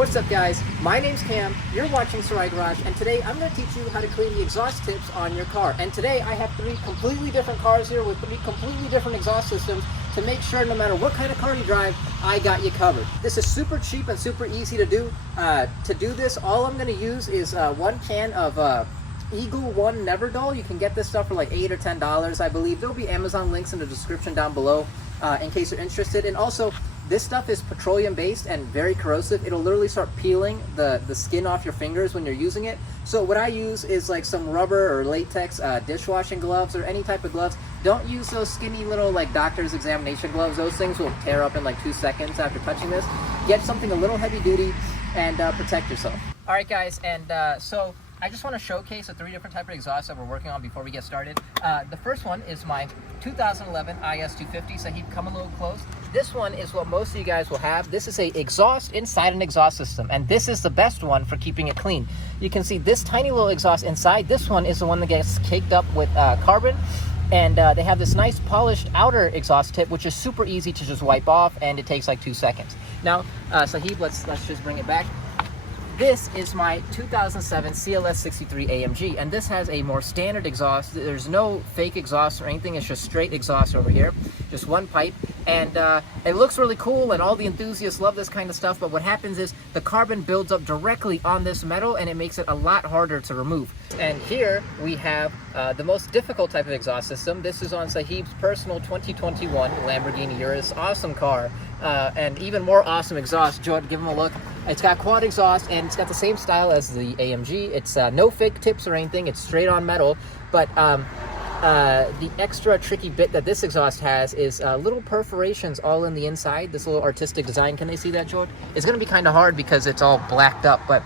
What's up guys, my name's Cam, you're watching Sarai Garage, and today I'm going to teach you how to clean the exhaust tips on your car. And today I have three completely different cars here with three completely different exhaust systems to make sure no matter what kind of car you drive, I got you covered. This is super cheap and super easy to do. To do this, all I'm going to use is one can of Eagle One Neverdol. You can get this stuff for like $8 or $10, I believe. There'll be Amazon links in the description down below in case you're interested. And also, this stuff is petroleum based and very corrosive. It'll literally start peeling the skin off your fingers when you're using it. So what I use is like some rubber or latex dishwashing gloves or any type of gloves. Don't use those skinny little like doctor's examination gloves. Those things will tear up in like 2 seconds after touching this. Get something a little heavy duty and protect yourself. All right guys, and so I just want to showcase the three different types of exhausts that we're working on before we get started. The first one is my 2011 IS250. Sahib, come a little close. This one is what most of you guys will have. This is a exhaust inside an exhaust system, and this is the best one for keeping it clean. You can see this tiny little exhaust inside. This one is the one that gets caked up with carbon, and they have this nice polished outer exhaust tip, which is super easy to just wipe off, and it takes like 2 seconds. Now, Sahib, let's just bring it back. This is my 2007 CLS63 AMG, and this has a more standard exhaust. There's no fake exhaust or anything. It's just straight exhaust over here, just one pipe, and it looks really cool, and all the enthusiasts love this kind of stuff. But what happens is the carbon builds up directly on this metal, and it makes it a lot harder to remove. And here we have the most difficult type of exhaust system. This is on Sahib's personal 2021 Lamborghini Urus. Awesome car. And even more awesome exhaust. Jordan, give them a look. It's got quad exhaust, and it's got the same style as the AMG. It's no fake tips or anything. It's straight on metal. But the extra tricky bit that this exhaust has is little perforations all in the inside. This little artistic design. Can they see that, Jordan? It's going to be kind of hard because it's all blacked up. But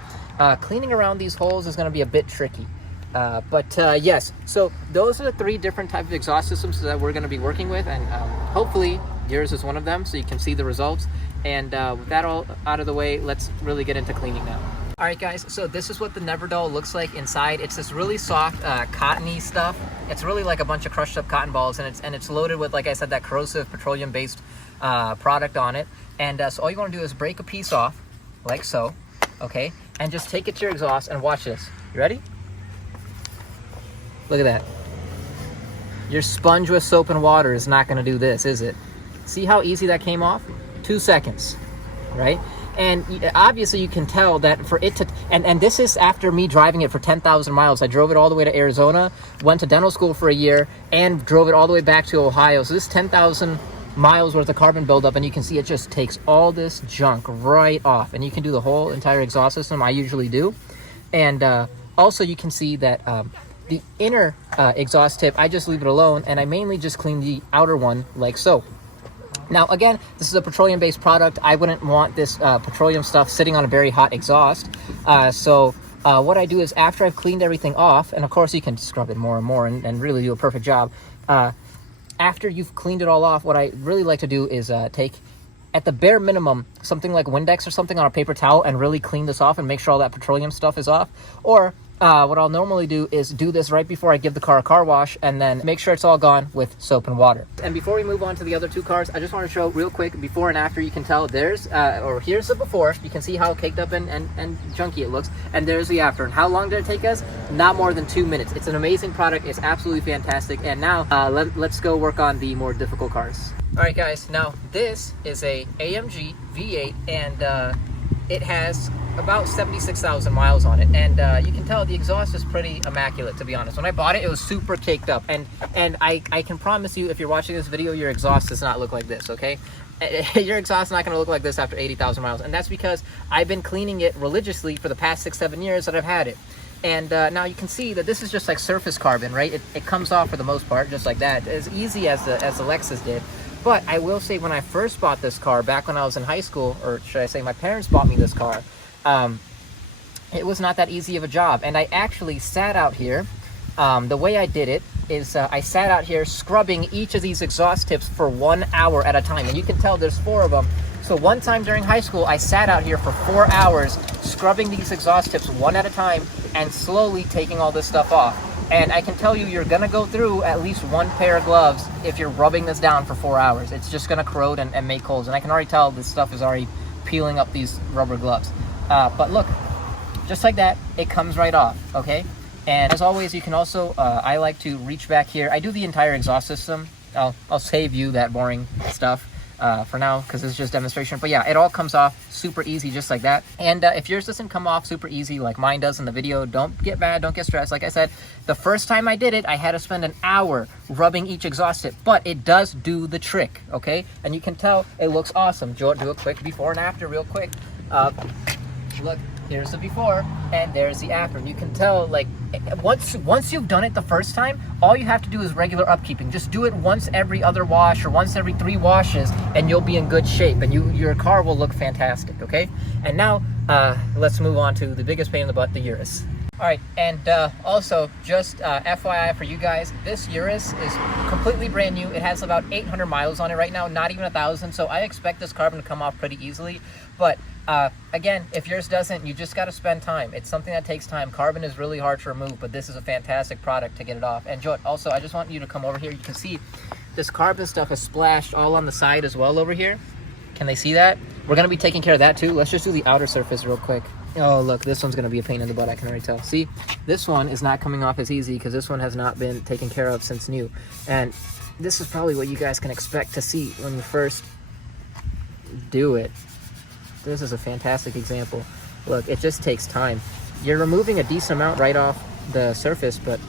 cleaning around these holes is going to be a bit tricky. Yes, so those are the three different types of exhaust systems that we're going to be working with, and hopefully yours is one of them, so you can see the results. And with that all out of the way, let's really get into cleaning now. All right guys, so this is what the Neverdol looks like inside. It's this really soft cottony stuff. It's really like a bunch of crushed up cotton balls, and it's loaded with, like I said, that corrosive petroleum based product on it. And so all you want to do is break a piece off like so, okay, and just take it to your exhaust and watch this. You ready? Look at that. Your sponge with soap and water is not going to do this, is it? See how easy that came off? 2 seconds, right? And obviously you can tell that for it to, and this is after me driving it for 10,000 miles. I drove it all the way to Arizona, went to dental school for a year, and drove it all the way back to Ohio. So this 10,000 miles worth of carbon buildup, and you can see it just takes all this junk right off. And you can do the whole entire exhaust system. I usually do. And also you can see that the inner exhaust tip, I just leave it alone, and I mainly just clean the outer one like so. Now again, this is a petroleum based product. I wouldn't want this petroleum stuff sitting on a very hot exhaust. So what I do is after I've cleaned everything off, and of course you can scrub it more and more and really do a perfect job. After you've cleaned it all off, what I really like to do is take, at the bare minimum, something like Windex or something on a paper towel and really clean this off and make sure all that petroleum stuff is off. Or what I'll normally do is do this right before I give the car a car wash, and then make sure it's all gone with soap and water. And before we move on to the other two cars, I just want to show real quick before and after. You can tell there's, or here's the before. You can see how caked up and junky it looks. And there's the after. And how long did it take us? Not more than 2 minutes. It's an amazing product. It's absolutely fantastic. And now let's go work on the more difficult cars. All right, guys. Now this is a AMG V8, and it has about 76,000 miles on it, and you can tell the exhaust is pretty immaculate, to be honest. When I bought it, it was super caked up, and I can promise you, if you're watching this video, your exhaust does not look like this, okay? Your exhaust is not going to look like this after 80,000 miles, and that's because I've been cleaning it religiously for the past 6-7 years that I've had it. And now you can see that this is just like surface carbon, right? It comes off for the most part just like that, as easy as the Lexus did. But I will say, when I first bought this car back when I was in high school, or should I say my parents bought me this car, it was not that easy of a job. And I actually sat out here. The way I did it is I sat out here scrubbing each of these exhaust tips for 1 hour at a time. And you can tell there's 4 of them. So one time during high school, I sat out here for 4 hours scrubbing these exhaust tips one at a time and slowly taking all this stuff off. And I can tell you, you're gonna go through at least one pair of gloves if you're rubbing this down for 4 hours. It's just gonna corrode and make holes. And I can already tell this stuff is already peeling up these rubber gloves. But look, just like that, it comes right off, okay? And as always, you can also, I like to reach back here. I do the entire exhaust system. I'll save you that boring stuff for now, because it's just demonstration. But yeah, it all comes off super easy, just like that. And if yours doesn't come off super easy like mine does in the video, don't get mad, don't get stressed. Like I said, the first time I did it, I had to spend an hour rubbing each exhaust tip, but it does do the trick, okay? And you can tell it looks awesome. Joe, do a quick before and after real quick. Look, here's the before and there's the after, and you can tell, like, once you've done it the first time, all you have to do is regular upkeeping. Just do it once every other wash or once every 3 washes, and you'll be in good shape, and your car will look fantastic, okay? And now let's move on to the biggest pain in the butt, the Urus. All right, and also just FYI for you guys, this Urus is completely brand new. It has about 800 miles on it right now, not even 1,000, so I expect this carbon to come off pretty easily. But again, if yours doesn't, you just got to spend time. It's something that takes time. Carbon is really hard to remove, but this is a fantastic product to get it off. And Joe, also, I just want you to come over here. You can see this carbon stuff is splashed all on the side as well over here. Can they see that? We're going to be taking care of that too. Let's just do the outer surface real quick. Oh, look, this one's going to be a pain in the butt, I can already tell. See, this one is not coming off as easy because this one has not been taken care of since new. And this is probably what you guys can expect to see when you first do it. This is a fantastic example. Look, it just takes time. You're removing a decent amount right off the surface, but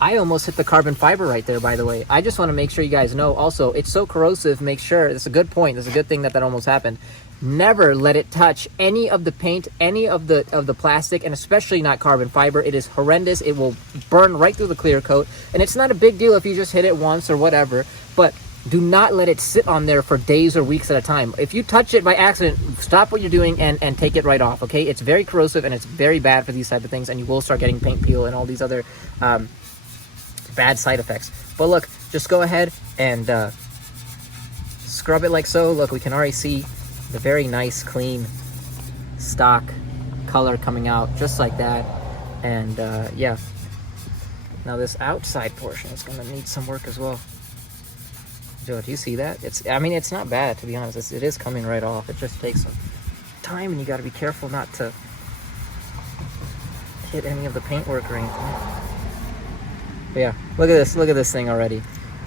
I almost hit the carbon fiber right there, by the way. I just want to make sure you guys know also, it's so corrosive, make sure, it's a good point, it's a good thing that almost happened. Never let it touch any of the paint, any of the plastic, and especially not carbon fiber. It is horrendous. It will burn right through the clear coat, and it's not a big deal if you just hit it once or whatever, but do not let it sit on there for days or weeks at a time. If you touch it by accident, stop what you're doing and take it right off, okay? It's very corrosive and it's very bad for these type of things, and you will start getting paint peel and all these other bad side effects. But look, just go ahead and scrub it like so. Look, we can already see the very nice, clean, stock color coming out, just like that. And yeah. Now this outside portion is gonna need some work as well. Joe, do you see that? I mean, it's not bad, to be honest. It is coming right off. It just takes some time, and you got to be careful not to hit any of the paintwork or anything. But yeah, look at this thing already.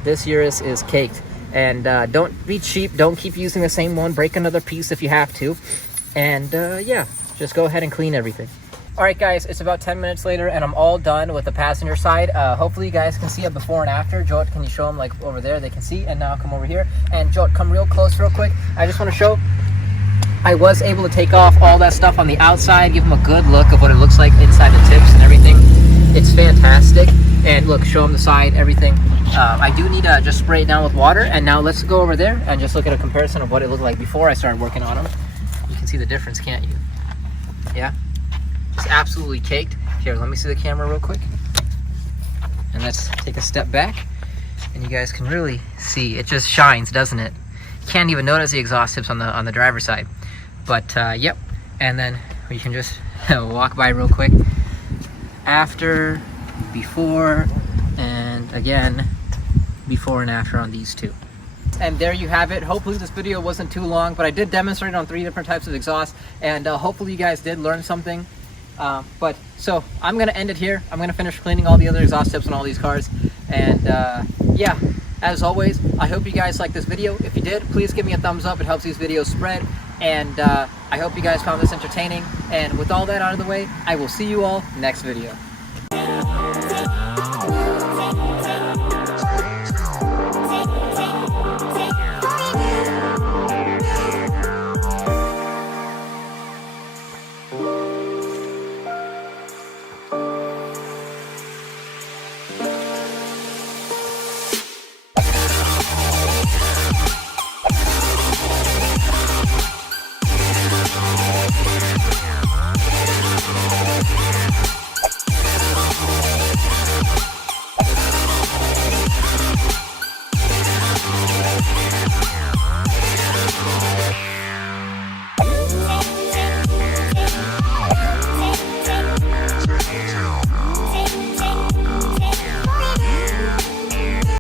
This Urus is caked. And don't be cheap. Don't keep using the same one. Break another piece if you have to. And yeah, just go ahead and clean everything. All right, guys, it's about 10 minutes later, and I'm all done with the passenger side. Hopefully you guys can see a before and after. Joe, can you show them, like, over there? They can see. And now come over here. And Joe, come real close real quick. I just want to show I was able to take off all that stuff on the outside, give them a good look of what it looks like inside the tips and everything. It's fantastic. And look, show them the side, everything. I do need to just spray it down with water. And now let's go over there and just look at a comparison of what it looked like before I started working on them. You can see the difference, can't you? Yeah, just absolutely caked. Here, let me see the camera real quick. And let's take a step back, and you guys can really see it just shines, doesn't it? Can't even notice the exhaust tips on the driver's side. But yep. And then we can just walk by real quick. After, before, and again before and after on these two. And there you have it. Hopefully this video wasn't too long, but I did demonstrate on 3 different types of exhaust, and hopefully you guys did learn something. But so I'm gonna end it here. I'm gonna finish cleaning all the other exhaust tips on all these cars, and yeah, as always, I hope you guys liked this video. If you did, please give me a thumbs up. It helps these videos spread, and I hope you guys found this entertaining. And with all that out of the way, I will see you all next video.